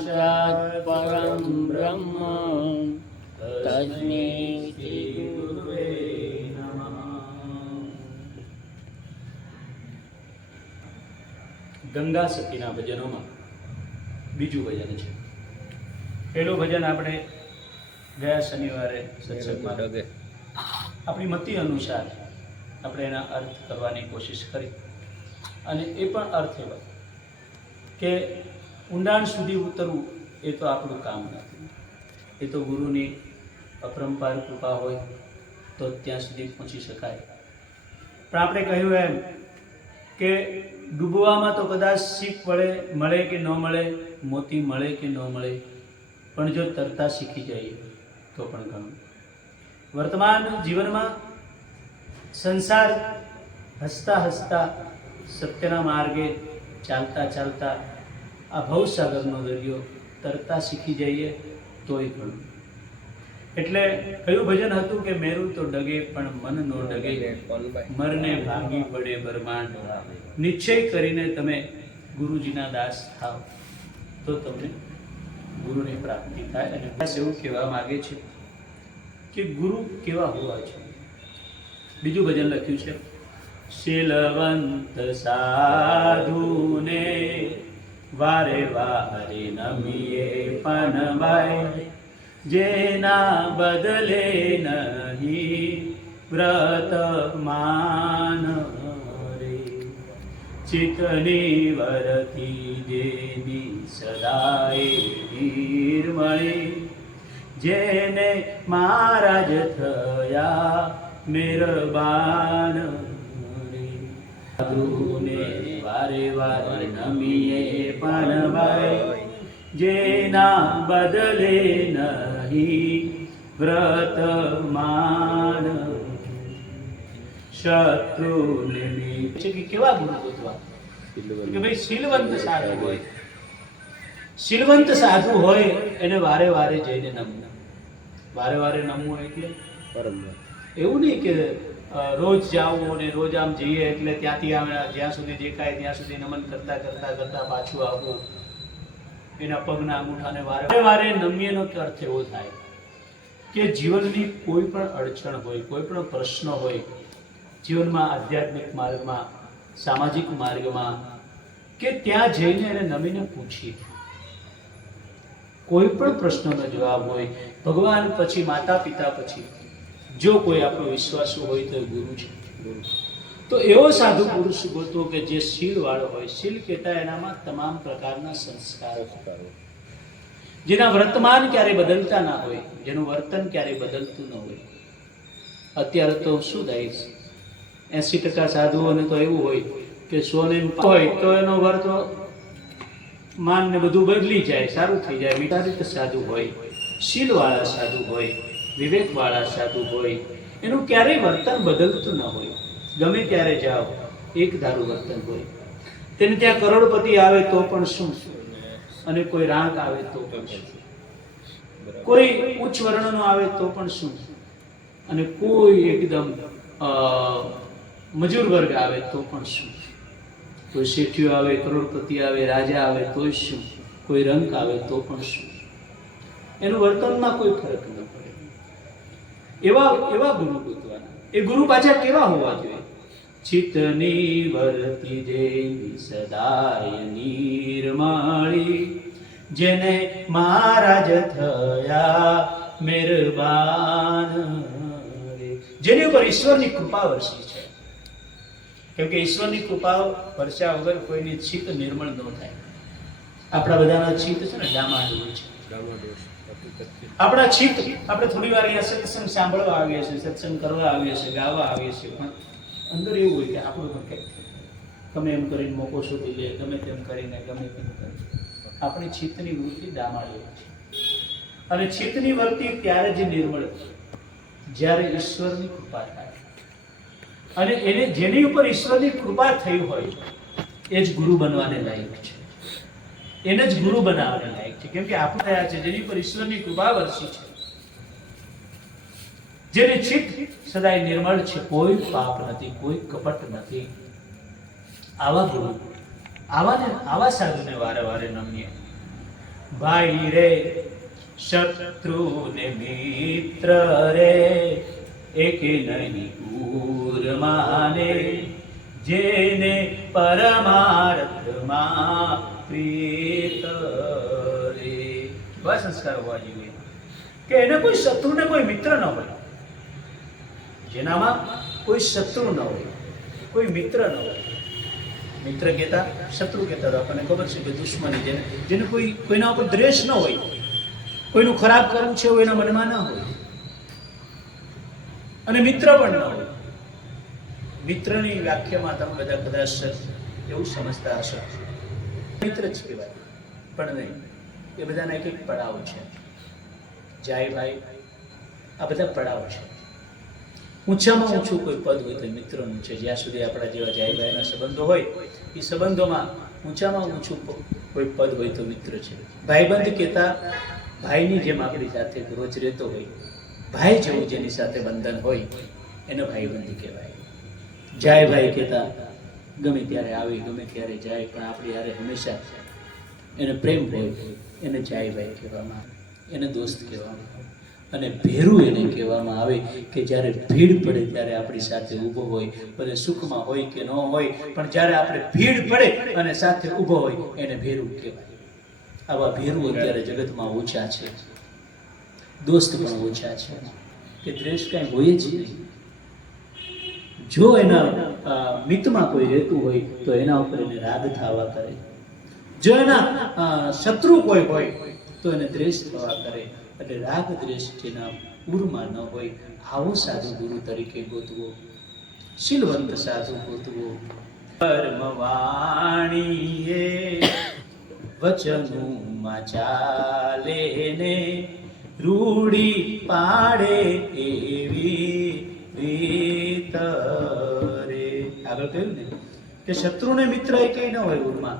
સાક્ષાત પરમ બ્રહ્મ તસ્મે ગંગા સતીના ભજનોમાં બીજું ભજન છે. પહેલું ભજન આપણે ગયા શનિવારે સત્સંગમાં. આપણી મતિ અનુસાર આપણે એના અર્થ કરવાની કોશિશ કરી. અને એ પણ અર્થ એવા કે ઊંડાણ સુધી ઉતરવું એ તો આપણું કામ નથી. એ તો ગુરુની અપરંપાર કૃપા હોય તો ત્યાં સુધી પહોંચી શકાય. પણ આપણે કહ્યું એમ કે ડૂબવામાં તો કદાચ શીખ પડે મળે કે ન મળે, મોતી મળે કે ન મળે, પણ જો તરતા શીખી જઈએ તો પણ ઘણું. વર્તમાન જીવનમાં સંસાર હસતા હસતા સત્યના માર્ગે ચાલતા ચાલતા આ ભવસાગરનો દરિયો તરતા શીખી જઈએ તોય ઘણું એટલે કયું ભજન હતું કે મેરું તો ડગે પણ મન નો ડગે. મરને ભાંગી પડે બ્રહ્માંડ. નિશ્ચય કરીને તમે ગુરુજીના દાસ થાવ તો તમને ગુરુની પ્રાપ્તિ થાય. અને દાસ એવું કહેવા માગે છે કે ગુરુ કેવા હોવા છે બીજું ભજન લખ્યું છે. શીલવંત સાધુને વારે વારે નમીએ પનવાય. જેના બદલે નહીં, વ્રત માન રે ચિતની વરથી દેવી સદાય નિર્મળી જેને મહારાજ થયા મેરબાન રે વારે વારે નમીએ પણ ભાઈ જેના બદલે નહીં વ્રત માન. શત્રુને કે કેવા ગુણ ગોતવા કે ભાઈ શીલવંત સાધુ હોય. શીલવંત સાધુ હોય એને વારે વારે જઈને નમવું. વારે વારે નમવું એટલે? એવું નહીં કે રોજ જાવું અને રોજ આમ જઈએ એટલે ત્યાંથી આમ જ્યાં સુધી દેખાય ત્યાં સુધી નમન કરતા કરતા કરતા પાછું આવવું એના પગના અંગૂઠાને વારે વારે નમીએનો અર્થ એવો થાય કે જીવનની કોઈ પણ અડચણ હોય, કોઈ પણ પ્રશ્ન હોય, જીવનમાં આધ્યાત્મિક માર્ગમાં, સામાજિક માર્ગમાં કે ત્યાં જઈને એને નમીને પૂછીએ. કોઈ પણ પ્રશ્નનો જવાબ હોય, ભગવાન પછી માતા પિતા પછી જો કોઈ આપણો વિશ્વાસુ હોય તો ગુરુ છે. તો એવો સાધુ પુરુષ ગોતો કે જે શીલ વાળો હોય, શીલ કહેતા એનામાં તમામ પ્રકારના સંસ્કારો. જેના વર્તમાન ક્યારે બદલતા ના હોય, જેનું વર્તન ક્યારે બદલતું ન હોય. અત્યારે તો શું થાય છે એસી ટકા સાધુઓને તો એવું હોય કે સોને હોય તો એનો વર્ત માન ને બધું બદલી જાય, સારું થઈ જાય. વિચારિત સાધુ હોય, શીલવાળા સાધુ હોય વિવેકવાળા સાધુ હોય, એનું ક્યારેય વર્તન બદલતું ન હોય. ગમે ત્યારે જાઓ, એક ધારું વર્તન હોય. તેને ત્યાં કરોડપતિ આવે તો પણ શું? અને કોઈ રાંક આવે તો પણ શું? કોઈ ઉચ્ચ વર્ણનો આવે તો પણ શું? અને કોઈ એકદમ મજૂર વર્ગ આવે તો પણ શું? કોઈ શેઠિયો આવે, કરોડપતિ આવે, રાજા આવે તોય શું? કોઈ રંક આવે તો પણ શું? એનું વર્તનમાં કોઈ ફરક ન પડે એવા એવા ગુરુ ગોતવાના. એ ગુરુ પાછા કેવા હોવા જોઈએ? ચિતની વર્તી દેવી સદાય નિર્માળી, જેને મહારાજ થયા મેરબાન જેની ઉપર ઈશ્વરની કૃપા વરસી છે. કેમ કે ઈશ્વરની કૃપા વરસ્યા વગર કોઈની ચિત્ત નિર્મળ ન થાય. આપણા બધાના ચિત્ત છે ને હોય છે. આપણા ચિત્ત, આપણે થોડી વાર અહીંયા સત્સંગ સાંભળવા આવીએ છીએ, સત્સંગ કરવા આવીએ છીએ, ગાવા આવીએ છીએ, પણ અંદર એવું હોય કે આપણું પણ કંઈક તમે એમ કરીને મોકો શોધી લે, ગમે તેમ કરીને, ગમે તેમ કરીને. આપણી ચિત્તની વૃત્તિ હોય છે. અને ચિત્તની વૃત્તિ ત્યારે જ નિર્મળ જ્યારે ઈશ્વરની કૃપા થાય. અને એને જેની ઉપર ઈશ્વરની કૃપા થઈ હોય, એ જ ગુરુ બનવાને લાયક છે. એને જ ગુરુ બનાવવાને લાયક છે. કેમ કે આપણે થયા છે, જેની પર ઈશ્વરની કૃપા વરસી છે. જેને ચિત્ત સદાય નિર્મળ છે, કોઈ પાપ નથી, કોઈ કપટ નથી. આવા ગુરુ, આવાને, આવા સાધુને વારે વારે નમીએ ભાઈ રે શત્રુ ને મિત્ર રે, એક નહીં પૂર માને. જેને પરમાર્થમાં પ્રીત સંસ્કાર હોવા જોઈએ. કે એને કોઈ શત્રુ ને કોઈ મિત્ર ન હોય. જેનામાં કોઈ શત્રુ ન હોય. કોઈ મિત્ર ન હોય. મિત્ર કહેતા, શત્રુ કહેતા તો આપણને ખબર છે કે દુશ્મની જેને જેને કોઈ, કોઈના ઉપર દ્વેષ ન હોય. કોઈનું ખરાબ કરવું છે એના મનમાં ન હોય. અને મિત્ર પણ ન હોય. મિત્રની વ્યાખ્યામાં તમે બધા કદાચ એવું સમજતા હશો. મિત્ર જ કહેવાય. પણ નહીં, એ બધાના એક એક પડાવ છે. જાય ભાઈ આ બધા પડાવ છે. ઊંચામાં ઊંચું કોઈ પદ હોય તો મિત્રનું છે. જ્યાં સુધી આપણા જેવા જાય ભાઈના સંબંધો હોય, એ સંબંધોમાં ઊંચામાં ઊંચું કોઈ પદ હોય તો મિત્ર છે. ભાઈબંધ કહેતા, ભાઈની જેમ આપણી સાથે રોજ રહેતો હોય, ભાઈ જેવું જેની સાથે બંધન હોય, એને ભાઈબંધ કહેવાય. જાય ભાઈ કહેતા ગમે ત્યારે આવે, ગમે ત્યારે જાય, પણ આપણી હારે હંમેશા એને પ્રેમ હોય એને જાય ભાઈ કહેવામાં આવે. એને દોસ્ત કહેવામાં આવે. અને ભેરું એને કહેવામાં આવે કે જ્યારે ભીડ પડે ત્યારે આપણી સાથે ઊભો હોય, ભલે સુખમાં હોય કે ન હોય, પણ જ્યારે આપણે ભીડ પડે અને સાથે ઊભો હોય, એને ભેરું કહેવાય. આવા ભેરું અત્યારે જગતમાં ઓછા છે. દોસ્ત પણ ઓછા છે. કે દ્રેશ કાંઈ હોય જ નહીં. જો એના મિતમાં કોઈ રહેતું હોય, તો એના ઉપર એને રાગ થવા કરે. જો એના શત્રુ કોઈ હોય, તો એને દ્વેષ થવા કરે. એટલે રાગ દ્વેષ જેના પૂરમાં ન હોય, આવો સાધુ ગુરુ તરીકે ગોતવો. શીલવંત સાધુ ગોતવો. કર્મવાણીએ વચનુમાં ચાલે ને રૂડી પાડે એવી કે શત્રુને મિત્ર એ કઈ ન હોય ઉરમાં.